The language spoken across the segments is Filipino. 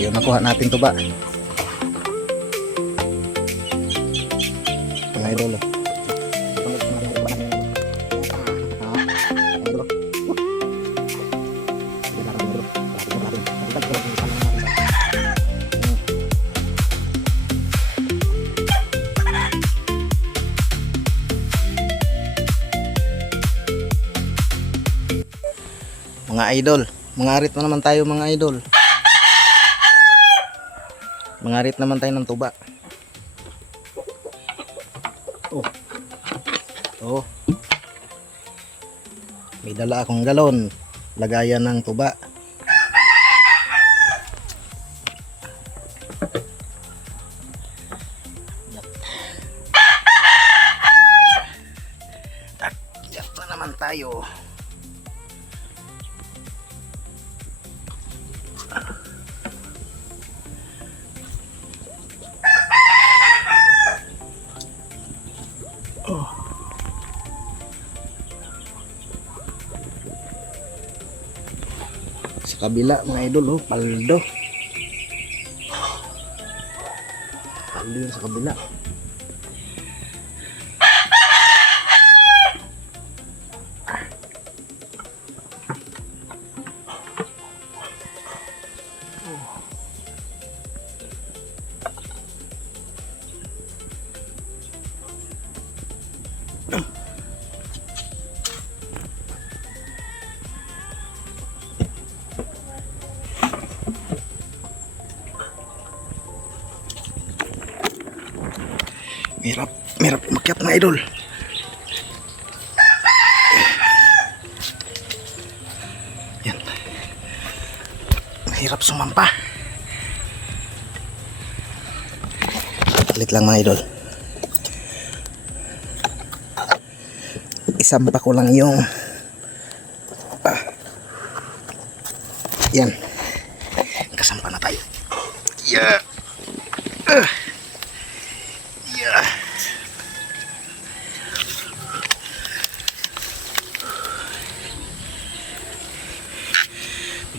Yun, nakuha natin to ba? Mga idol. Mga idol, mangarit na naman tayo mga idol. Mangarit naman tayo ng tuba. Oh. Oh. May dala akong galon, lagayan ng tuba. At na naman tayo. Sa kabila mga idol, oh, paldo. Paldo yun sa kabila. Mahirap umakyat mga idol. Yan. Mahirap sumampa. Palit lang mga idol. Isampa ko lang yung yan. Kasampa na tayo. Yeah. Yeah.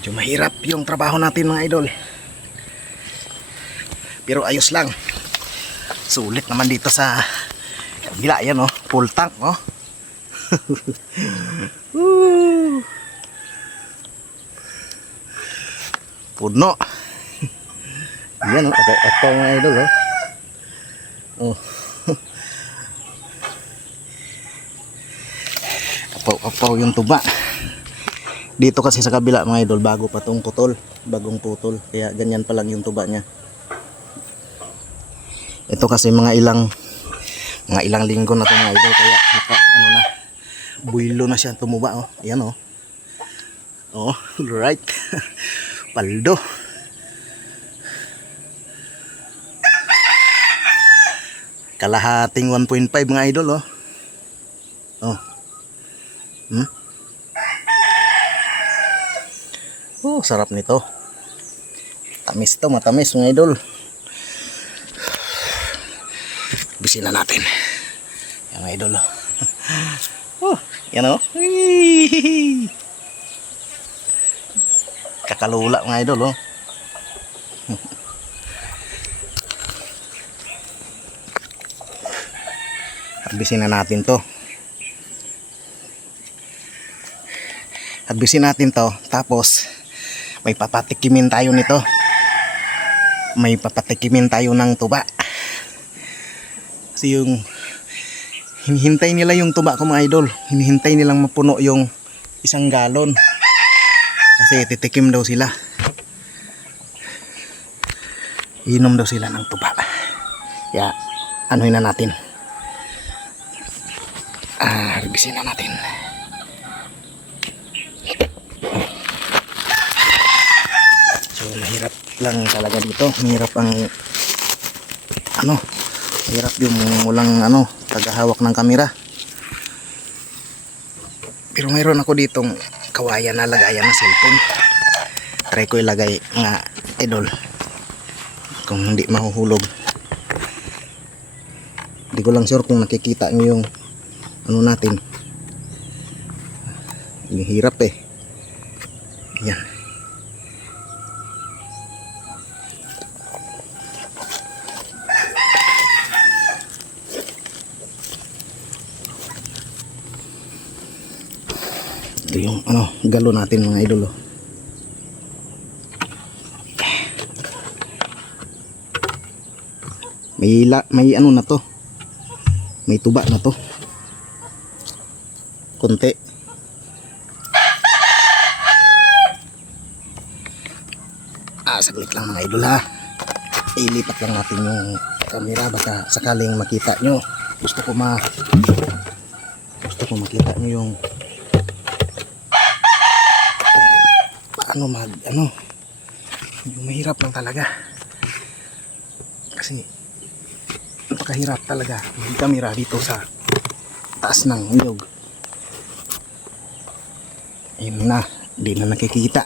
Medyo mahirap yung trabaho natin mga idol. Pero ayos lang. Sulit naman dito sa kabila. Yan oh, full tank oh. Puno. Yan oh, okay, ito mga idol oh. Oh. Apaw yung tuba. Dito kasi sa kabila mga idol, bago pa tong putol, bagong putol, kaya ganyan pa lang yung tuba niya. Ito kasi mga ilang linggo na to mga idol, kaya ano na, builo na siya tumuba oh. Ayan oh. Oh, right. Paldo. Kalahating 1.5 mga idol oh. Oh. Oh, sarap nito. Tamis to, matamis mga idol. Bisin na natin. Yan mga idol. Oh, yan oh. Kakalula mga idol oh. Harbisin na natin to. Harbisin natin to. Tapos may papatikimin tayo nito. May papatikimin tayo ng tuba. Kasi yung hinihintay nila yung tuba ko mga idol. Hinihintay nilang mapuno yung 1 galon. Kasi titikim daw sila. Inom daw sila ng tuba. Kaya anuhin na natin. Harbisin na natin. So mahirap lang talaga dito. Mahirap ang mahirap yung walang tagahawak ng kamera. Pero mayroon ako ditong kawayan na lagayan ng cellphone. Try ko ilagay mga idol. Kung hindi mahuhulog. Hindi ko lang sure kung nakikita nyo yung natin. Yung hirap eh. Yan. Ito yung ano, galo natin mga idol oh. May ano na to. May tuba na to. Konti. Saglit lang mga idol ha. Ilipat lang natin yung camera baka sakaling makita nyo. Gusto ko makita nyo yung paano yung mahirap lang talaga. Kasi napakahirap talaga yung camera dito sa taas ng niyog. Ayun na, hindi na nakikita.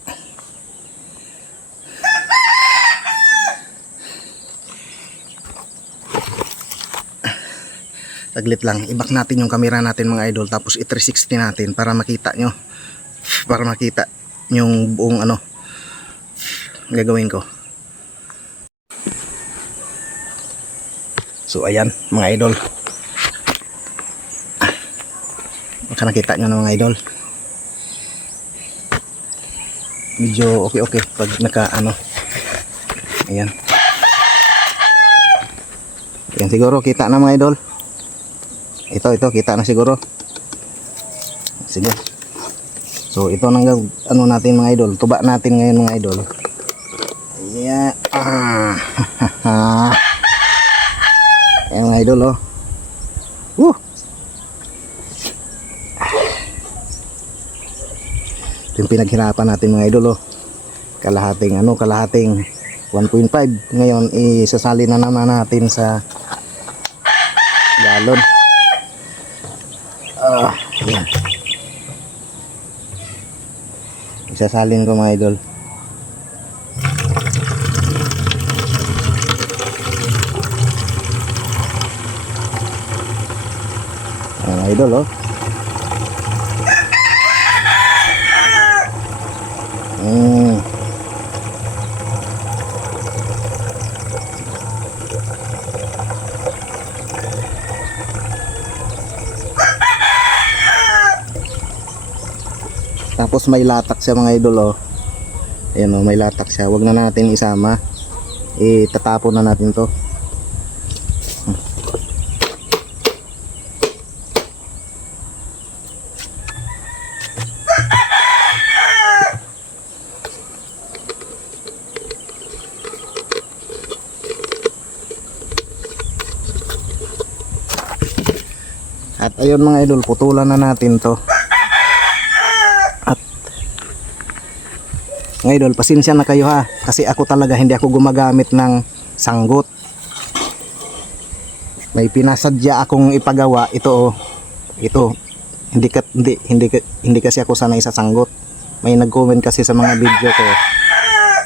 Saglit lang, i-back natin yung camera natin mga idol, tapos i-360 natin para makita nyo, yung buong ano gagawin ko. So ayan mga idol, baka nakita nyo na mga idol, medyo okay pag naka ano, ayan siguro kita na mga idol. Ito kita na siguro. Sige. So ito nang ano natin mga idol, tuba natin ngayon mga idol. Yeah. Ayan mga idol oh. Woo. Ito yung pinaghirapan natin mga idol oh. Kalahating 1.5. Ngayon isasali na naman natin sa galon. Ayan. Isasalin ko mga idol. Mga idol oh. Tapos may latak siya mga idol oh. Ayan oh, may latak siya. Huwag na natin isama. Itatapon na natin to. At ayun mga idol, putulan na natin to. Mga idol, pasensya na kayo ha, kasi ako talaga hindi ako gumagamit ng sanggot. May pinasadya akong ipagawa ito oh. Ito hindi kasi ako sanay sa sanggot. May nag-comment kasi sa mga video ko,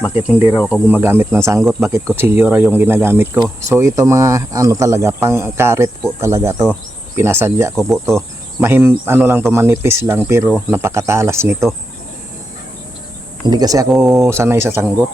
bakit hindi raw ako gumagamit ng sanggot, bakit kutsilyo raw yung ginagamit ko. So ito mga ano talaga, pang karet po talaga to. Pinasadya ko po to. Lang to, manipis lang pero napakatalas nito. Hindi kasi ako sanay sa sanggot.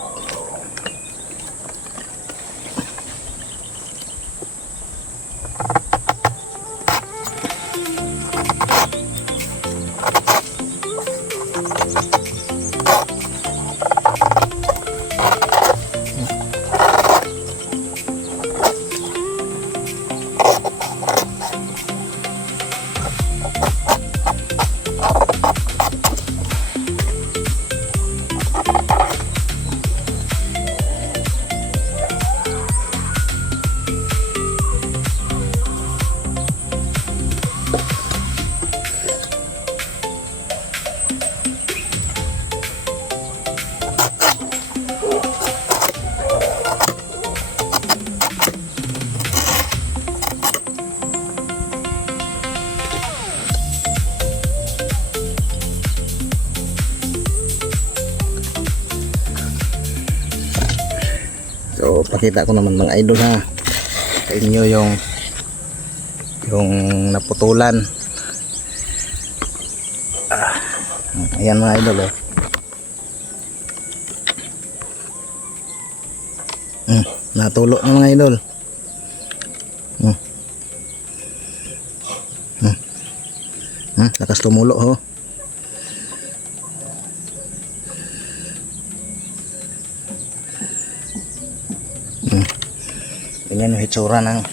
So pakita ko naman mga idol ha sa inyo yung naputulan. Ayan mga idol oh. Natulo na mga idol. Lakas tumulo ho. Ganyan yung hitsura ng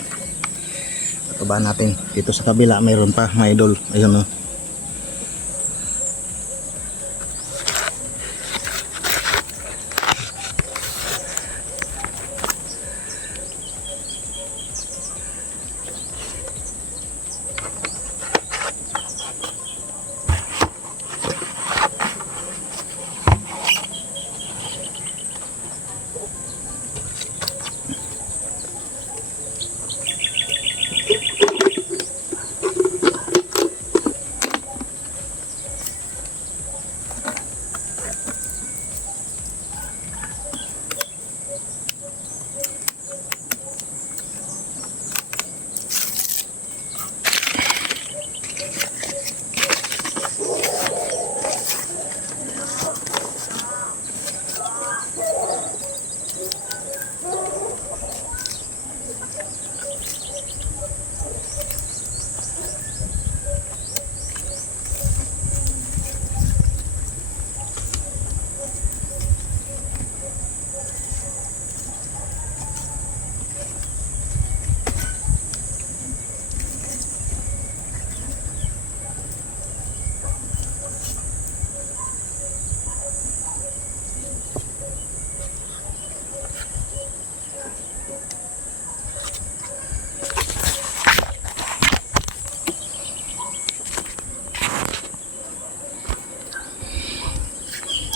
tuba natin. Dito sa kabila mayroon pa mga idol. Ayun o.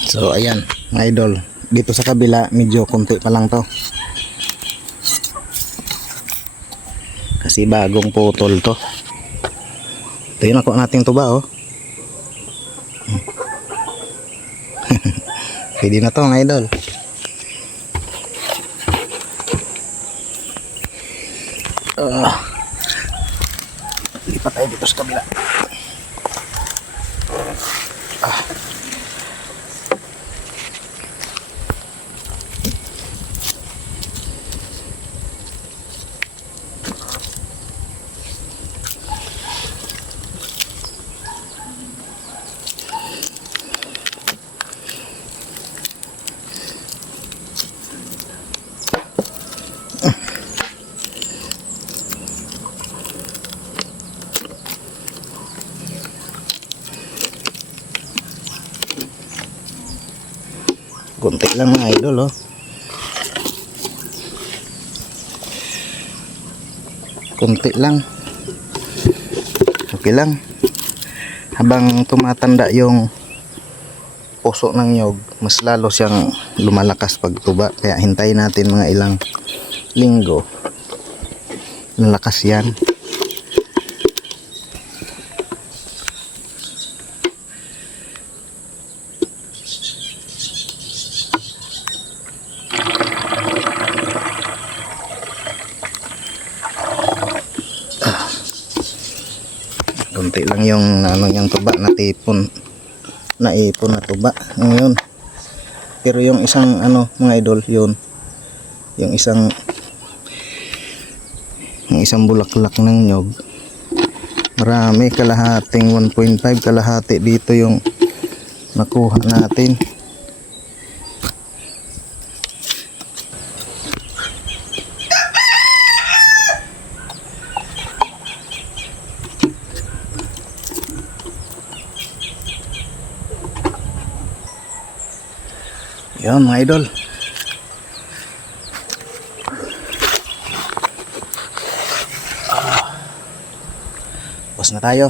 So ayan mga idol, dito sa kabila medyo konti pa lang to kasi bagong putol to. Ito yung nakuha nating tuba oh. Pwede na to mga idol. Lipat tayo dito sa kabila. Kunti lang mga idol oh. Kunti lang. Okay lang. Habang tumatanda yung puso ng nyog, mas lalo siyang lumalakas pagtuba. Kaya hintayin natin mga ilang linggo. Lalakas yan. Kunti lang yung ano yung tuba naipon na tuba ngayon. Pero yung isang ano mga idol, yun yung isang bulaklak ng nyog, marami, kalahating 1.5 kalahati dito yung nakuha natin. Yan mga idol. Tapos na tayo.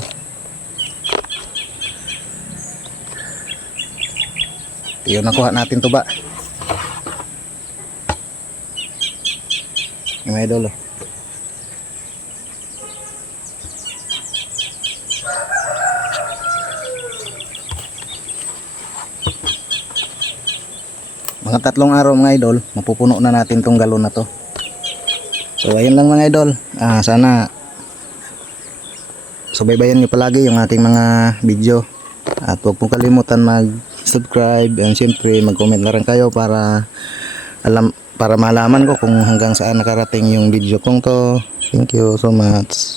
Ito yung nakuha natin tuba. Yung mga idol. Mga 3 araw mga idol, mapupuno na natin tong galon na to. So ayun lang mga idol. Sana subaybayan nyo palagi yung ating mga video. At huwag pong kalimutan mag-subscribe, and siyempre mag-comment na rin kayo para malaman ko kung hanggang saan nakarating yung video kong to. Thank you so much.